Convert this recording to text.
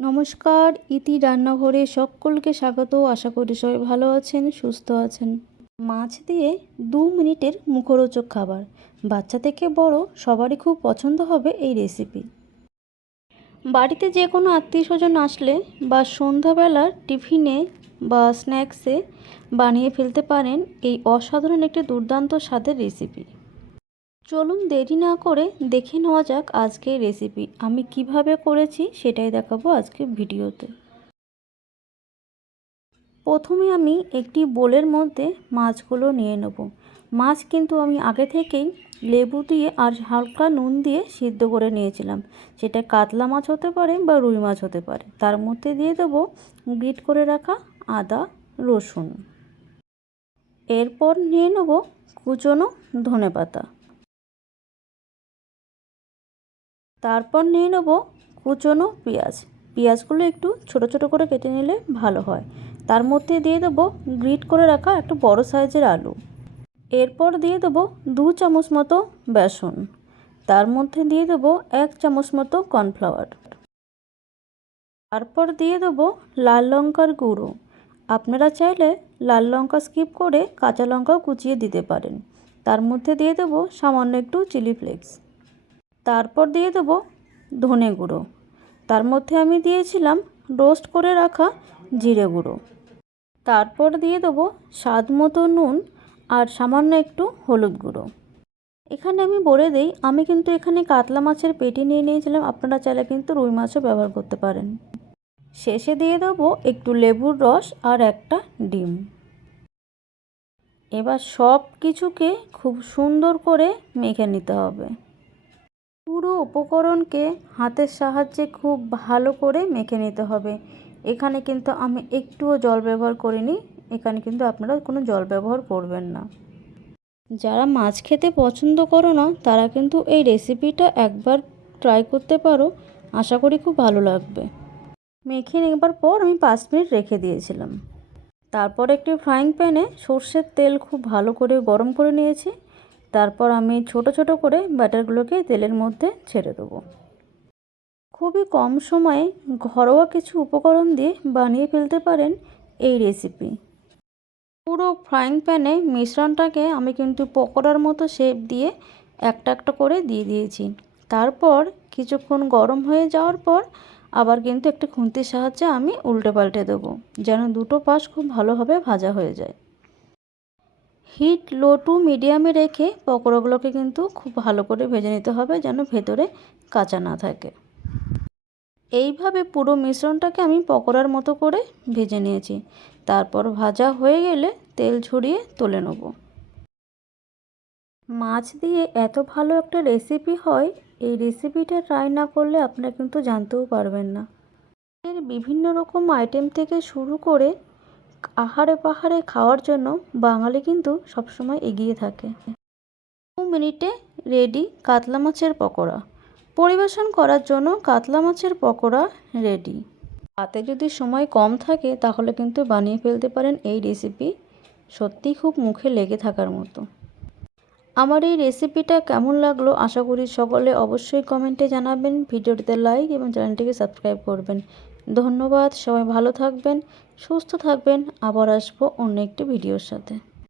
নমস্কার, ইতি রান্নাঘরে সকলকে স্বাগত। আশা করি সবাই ভালো আছেন, সুস্থ আছেন। মাছ দিয়ে 2 মিনিটের মুখরোচক খাবার, বাচ্চা থেকে বড় সবারই খুব পছন্দ হবে এই রেসিপি। বাড়িতে যে কোনো আত্মীয় স্বজন আসলে বা সন্ধ্যাবেলার টিফিনে বা স্ন্যাক্সে বানিয়ে ফেলতে পারেন এই অসাধারণ একটি দুর্দান্ত স্বাদের রেসিপি। চলুন দেরি না করে দেখে নেওয়া যাক আজকের রেসিপি। আমি কিভাবে করেছি সেটাই দেখাবো আজকে ভিডিওতে। প্রথমে আমি একটি বোলের মধ্যে মাছগুলো নিয়ে নেব। মাছ কিন্তু আমি আগে থেকেই লেবু দিয়ে আর হালকা নুন দিয়ে সিদ্ধ করে নিয়েছিলাম। সেটা কাতলা মাছ হতে পারে বা রুই মাছ হতে পারে। তার মধ্যে দিয়ে দেবো গ্রেট করে রাখা আদা রসুন। এরপর নিয়ে নেব কুচনো ধনেপাতা। তারপর নিয়ে নেব কুচনো পেঁয়াজগুলো একটু ছোট ছোট করে কেটে নিলে ভালো হয়। তার মধ্যে দিয়ে দেবো গ্রেট করে রাখা একটা বড় সাইজের আলু। এরপর দিয়ে দেবো 2 চামচ মতো বেসন। তার মধ্যে দিয়ে দেবো 1 চামচ মতো কর্নফ্লাওয়ার। তারপর দিয়ে দেবো লাল লঙ্কার গুঁড়ো। আপনারা চাইলে লাল লঙ্কা স্কিপ করে কাঁচা লঙ্কাও কুচিয়ে দিতে পারেন। তার মধ্যে দিয়ে দেবো সামান্য একটু চিলি ফ্লেক্স। তারপর দিয়ে দেবো ধনে গুঁড়ো। তার মধ্যে আমি দিয়েছিলাম রোস্ট করে রাখা জিরে গুঁড়ো। তারপর দিয়ে দেবো স্বাদ মতো নুন আর সামান্য একটু হলুদ গুঁড়ো। এখানে আমি বলে দিই, আমি কিন্তু এখানে কাতলা মাছের পেটি নিয়ে নিয়েছিলাম। আপনারা চাইলে কিন্তু রুই মাছও ব্যবহার করতে পারেন। শেষে দিয়ে দেবো একটু লেবুর রস আর একটা ডিম। এবার সব কিছুকে খুব সুন্দর করে মেখে নিতে হবে। পুরো উপকরণকে হাতের সাহায্যে খুব ভালো করে মেখে নিতে হবে। এখানে কিন্তু আমি একটুও জল ব্যবহার করিনি। এখানে কিন্তু আপনারা কোনো জল ব্যবহার করবেন না। যারা মাছ খেতে পছন্দ করো না তারা কিন্তু এই রেসিপিটা একবার ট্রাই করতে পারো। আশা করি খুব ভালো লাগবে। মেখে নেবার পর আমি 5 মিনিট রেখে দিয়েছিলাম। তারপর একটি ফ্রাইং প্যানে সর্ষের তেল খুব ভালো করে গরম করে নিয়েছি। তারপর আমি ছোট ছোট করে ব্যাটারগুলোকে তেলের মধ্যে ছেড়ে দেবো। খুবই কম সময়ে ঘরোয়া কিছু উপকরণ দিয়ে বানিয়ে ফেলতে পারেন এই রেসিপি। পুরো ফ্রাইং প্যানে মিশ্রণটাকে আমি কিন্তু পকোড়ার মতো শেপ দিয়ে একটা একটা করে দিয়ে দিয়েছি। তারপর কিছুক্ষণ গরম হয়ে যাওয়ার পর আবার কিন্তু একটি খুন্তির সাহায্যে আমি উল্টে পাল্টে দেবো, যেন দুটো পাশ খুব ভালোভাবে ভাজা হয়ে যায়। হিট লো টু মিডিয়ামে রেখে পকোড়াগুলোকে কিন্তু খুব ভালো করে ভেজে নিতে হবে, যেন ভেতরে কাঁচা না থাকে। এইভাবে পুরো মিশ্রণটাকে আমি পকোড়ার মতো করে ভেজে নিয়েছি। তারপর ভাজা হয়ে গেলে তেল ঝরিয়ে তুলে নেব। মাছ দিয়ে এত ভালো একটা রেসিপি হয়, এই রেসিপিটা ট্রাই না করলে আপনারা কিন্তু জানতেও পারবেন না। এর বিভিন্ন রকম আইটেম থেকে শুরু করে আহারে পাহাড়ে খাওয়ার জন্য বাঙালি কিন্তু সবসময় এগিয়ে থাকে। 2 মিনিটে রেডি কাতলা মাছের পকোড়া। পরিবেশন করার জন্য কাতলা মাছের পকোড়া রেডি। হাতে যদি সময় কম থাকে তাহলে কিন্তু বানিয়ে ফেলতে পারেন এই রেসিপি। সত্যিই খুব মুখে লেগে থাকার মতো। আমার এই রেসিপিটা কেমন লাগলো আশা করি সকলে অবশ্যই কমেন্টে জানাবেন। ভিডিওটিতে লাইক এবং চ্যানেলটিকে সাবস্ক্রাইব করবেন। ধন্যবাদ। সবাই ভালো থাকবেন, সুস্থ থাকবেন। আবার আসবো অন্য একটি ভিডিওর সাথে।